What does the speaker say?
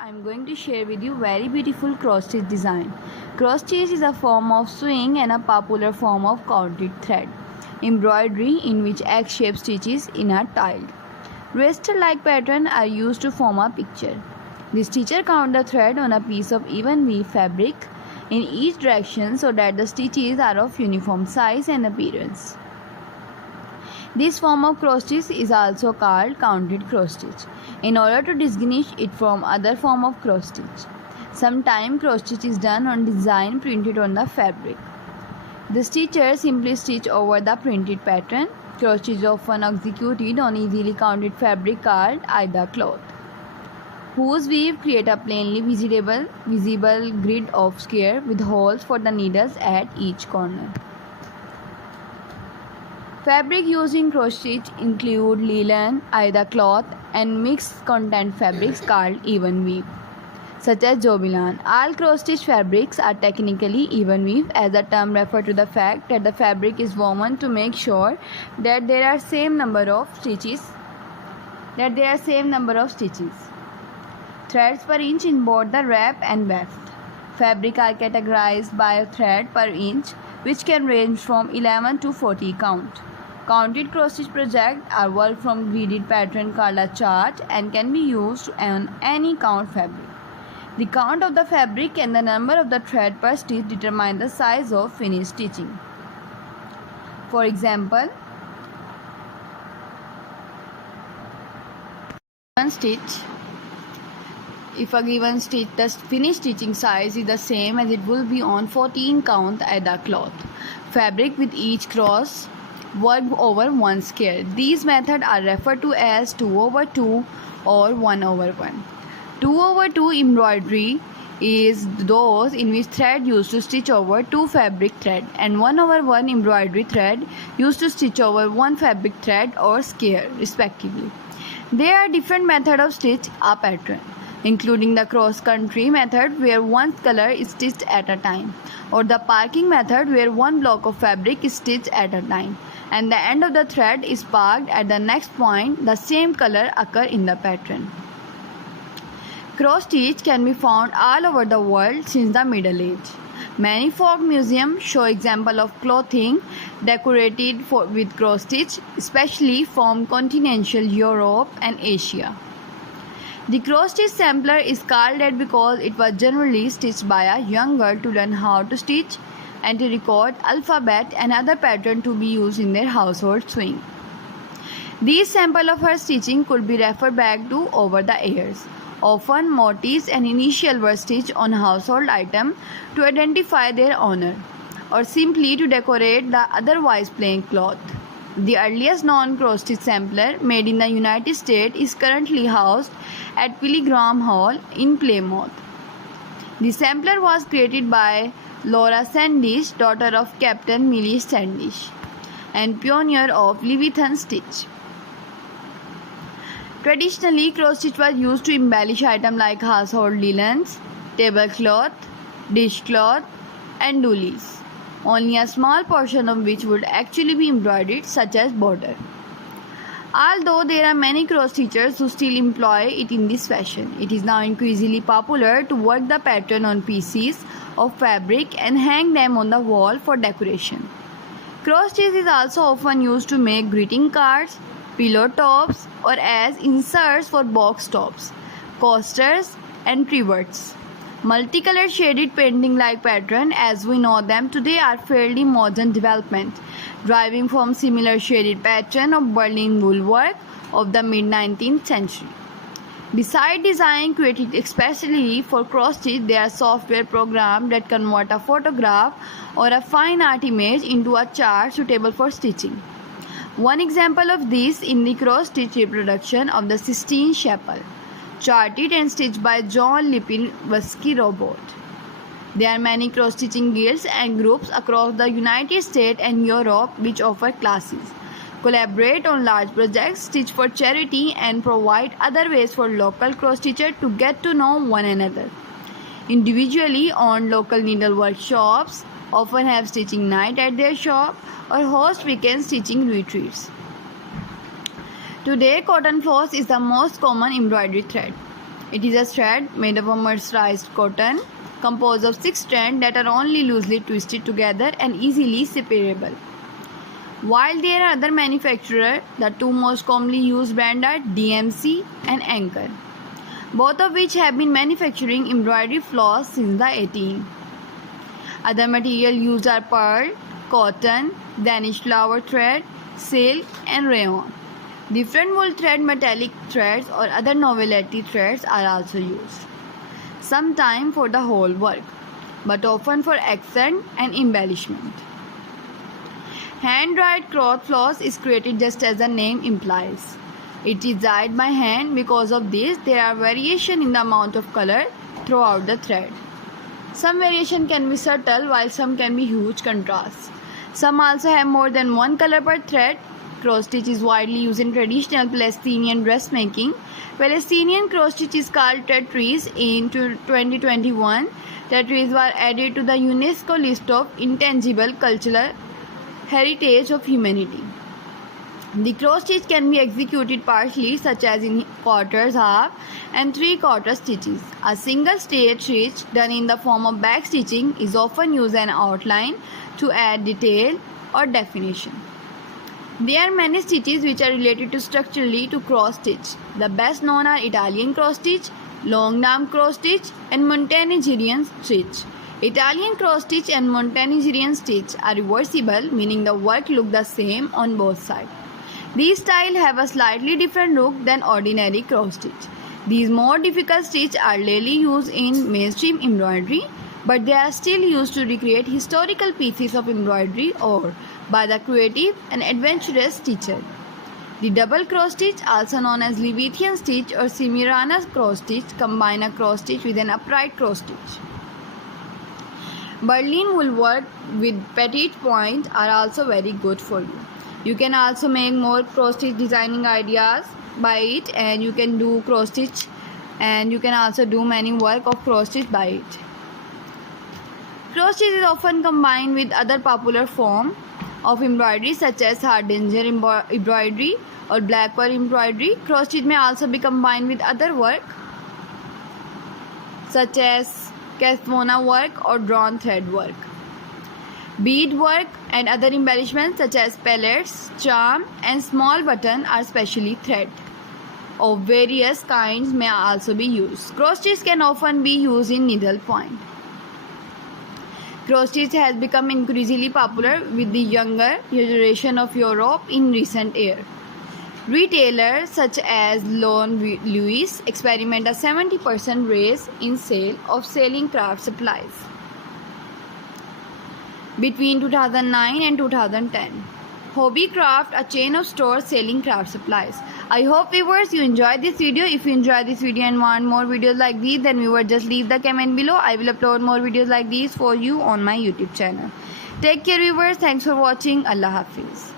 I'm going to share with you very beautiful cross stitch design. Cross stitch is a form of sewing and a popular form of counted thread embroidery in which egg-shaped stitches in are tiled. Raster-like patterns are used to form a picture. The stitcher count the thread on a piece of even weave fabric in each direction so that the stitches are of uniform size and appearance. This form of cross stitch is also called counted cross stitch in order to distinguish it from other form of cross stitch. Sometimes cross stitch is done on design printed on the fabric. The stitcher simply stitch over the printed pattern. Cross stitch is often executed on easily counted fabric called aida cloth, whose weave create a plainly visible grid of square with holes for the needles at each corner. Fabric used in cross stitch include linen, aida cloth, and mixed content fabrics called even weave, such as jobilan. All cross stitch fabrics are technically even weave, as the term refers to the fact that the fabric is woven to make sure that there are same number of stitches. Threads per inch in both the wrap and weft. Fabric are categorized by a thread per inch, which can range from 11 to 40 count. Counted cross stitch projects are worked from gridded pattern called a chart and can be used on any count fabric. The count of the fabric and the number of the thread per stitch determine the size of finished stitching. For example, if a given stitch, the finished stitching size is the same as it will be on 14 count aida cloth fabric with each cross worked over one square. These methods are referred to as 2/2 or 1/1. 2/2 embroidery is those in which thread used to stitch over two fabric thread, and 1/1 embroidery thread used to stitch over one fabric thread or square respectively. There are different methods of stitch a pattern, including the cross-country method where one color is stitched at a time, or the parking method where one block of fabric is stitched at a time, and the end of the thread is parked at the next point the same color occur in the pattern. Cross stitch can be found all over the world since the Middle Age. Many folk museums show examples of clothing decorated with cross stitch, especially from continental Europe and Asia. The cross stitch sampler is called that because it was generally stitched by a young girl to learn how to stitch and to record alphabet and other patterns to be used in their household sewing. These samples of her stitching could be referred back to over the years. Often motifs and initials were stitched on household items to identify their owner, or simply to decorate the otherwise plain cloth. The earliest known cross stitch sampler made in the United States is currently housed at Pilgrim Hall in Plymouth. The sampler was created by Laura Sandish, daughter of Captain Millie Sandish, and pioneer of Leviathan stitch. Traditionally, cross stitch was used to embellish items like household linens, tablecloth, dishcloth, and doilies, only a small portion of which would actually be embroidered, such as border. Although there are many cross stitchers who still employ it in this fashion, it is now increasingly popular to work the pattern on pieces of fabric and hang them on the wall for decoration. Cross stitch is also often used to make greeting cards, pillow tops, or as inserts for box tops, coasters, and trivets. Multicolored shaded painting-like patterns, as we know them today, are fairly modern development, deriving from similar shaded pattern of Berlin wool work of the mid-19th century. Besides design created especially for cross stitch, there are software programs that convert a photograph or a fine art image into a chart suitable for stitching. One example of this in the cross stitch reproduction of the Sistine Chapel, charted and stitched by John Lipinski Robot. There are many cross stitching guilds and groups across the United States and Europe which offer classes, collaborate on large projects, stitch for charity, and provide other ways for local cross stitchers to get to know one another. Individually owned local needlework shops often have stitching night at their shop or host weekend stitching retreats. Today, cotton floss is the most common embroidery thread. It is a thread made of a mercerized cotton composed of 6 strands that are only loosely twisted together and easily separable. While there are other manufacturers, the two most commonly used brands are DMC and Anchor, both of which have been manufacturing embroidery floss since the 18th. Other material used are pearl, cotton, Danish flower thread, silk, and rayon. Different wool thread, metallic threads, or other novelty threads are also used, sometimes for the whole work, but often for accent and embellishment. Hand-dyed cloth floss is created just as the name implies. It is dyed by hand. Because of this, there are variations in the amount of color throughout the thread. Some variation can be subtle, while some can be huge contrasts. Some also have more than one color per thread. Cross stitch is widely used in traditional Palestinian dressmaking. Palestinian cross stitch is called Tetris. In 2021, Tetris were added to the UNESCO list of intangible cultural heritage of humanity. The cross stitch can be executed partially, such as in quarters, half, and 3/4 stitches. A single straight stitch done in the form of back stitching is often used as an outline to add detail or definition. There are many stitches which are related to structurally to cross stitch. The best known are Italian cross stitch, long arm cross stitch, and Montenegrin stitch. Italian cross stitch and Montenegrin stitch are reversible, meaning the work looks the same on both sides. These styles have a slightly different look than ordinary cross stitch. These more difficult stitches are rarely used in mainstream embroidery, but they are still used to recreate historical pieces of embroidery or by the creative and adventurous stitcher. The double cross stitch, also known as Levitian stitch or Semiramis cross stitch, combine a cross stitch with an upright cross stitch. Berlin wool work with petite point are also very good for you. You can also make more cross stitch designing ideas by it, and you can do cross stitch, and you can also do many work of cross stitch by it. Cross stitch is often combined with other popular form of embroidery such as hardanger embroidery or black pearl embroidery. Cross stitch may also be combined with other work such as Cathvona work or drawn thread work. Bead work and other embellishments such as pellets, charm, and small button are specially thread of various kinds may also be used. Cross stitch can often be used in needle point. Cross stitch has become increasingly popular with the younger generation of Europe in recent years. Retailers such as Lone Louis experiment a 70% raise in sale of selling craft supplies between 2009 and 2010. Hobbycraft, a chain of stores selling craft supplies. I hope viewers you enjoyed this video. If you enjoyed this video and want more videos like these, then viewers just leave the comment below. I will upload more videos like these for you on my YouTube channel. Take care viewers. Thanks for watching. Allah Hafiz.